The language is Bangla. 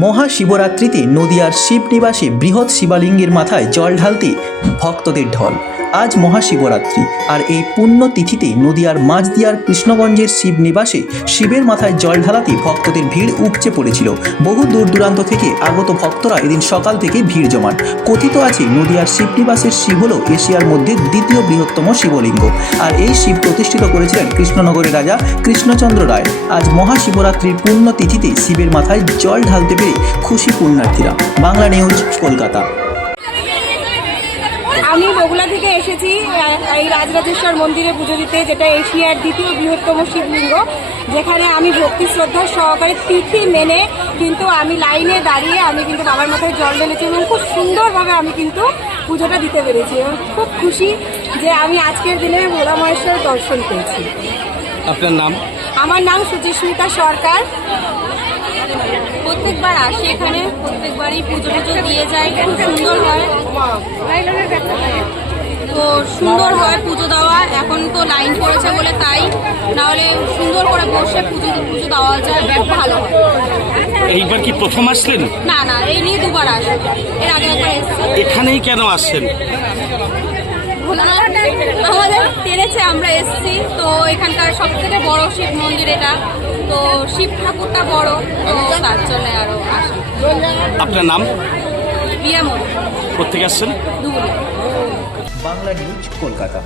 মহাশিবরাত্রিতে নদিয়ার শিবনিবাসে বৃহৎ শিবলিঙ্গের মাথায় জল ঢালতে ভক্তদের ঢল। আজ মহাশিবরাত্রি, আর এই পুণ্যতিথিতে নদিয়ার মাঝদিয়ার কৃষ্ণগঞ্জের শিবনিবাসে শিবের মাথায় জল ঢালাতে ভক্তদের ভিড় উপচে পড়েছিল। বহু দূর দূরান্ত থেকে আগত ভক্তরা এদিন সকাল থেকে ভিড় জমান। কথিত আছে নদিয়ার শিবনিবাসের শিব হল এশিয়ার মধ্যে দ্বিতীয় বৃহত্তম শিবলিঙ্গ, আর এই শিব প্রতিষ্ঠিত করেছিলেন কৃষ্ণনগরের রাজা কৃষ্ণচন্দ্র রায়। আজ মহাশিবরাত্রির পুণ্যতিথিতে শিবের মাথায় জল ঢালতে পেরে খুশি পুণ্যার্থীরা। বাংলা নিউজ, কলকাতা। আমি বগুলা থেকে এসেছি এই রাজরাজেশ্বর মন্দিরে পুজো দিতে, যেটা এশিয়ার দ্বিতীয় বৃহত্তম শিবলিঙ্গ, যেখানে আমি ভক্তি শ্রদ্ধা সহকারে তিথি মেনে কিন্তু আমি লাইনে দাঁড়িয়ে আমি কিন্তু বাবার মাথায় জল ঢেলেছি এবং খুব সুন্দরভাবে আমি কিন্তু পুজোটা দিতে পেরেছি এবং খুব খুশি যে আমি আজকের দিনে ভোলা মহেশ্বর দর্শন পেয়েছি। আপনার নাম? আমার নাম সুচিস্মিতা সরকার। প্রত্যেকবার আসে এখানে, প্রত্যেকবারই পুজো দিয়ে যায়, খুব সুন্দর হয়। তো সুন্দর হয় পুজো দেওয়া, এখন তো লাইন পড়েছে বলে তাই, নাহলে সুন্দর করে বসে পুজো দেওয়া যায়, ভালো হয়। এইবার কি প্রথম আসলেন? না না, এই নিয়ে দুবার আসে, এর আগে একবার এসেছি। এখানেই কেন আসছেন? আমাদের টেনেছে, আমরা এসেছি। তো এখানকার সব থেকে বড় শিব মন্দির এটা, তো শিব ঠাকুরটা বড়, তো তার জন্য আরো আসে। আপনার নাম? বিয়ামোড়। কোথেকে আসছেন? দুগুলো। বাংলা নিউজ, কলকাতা।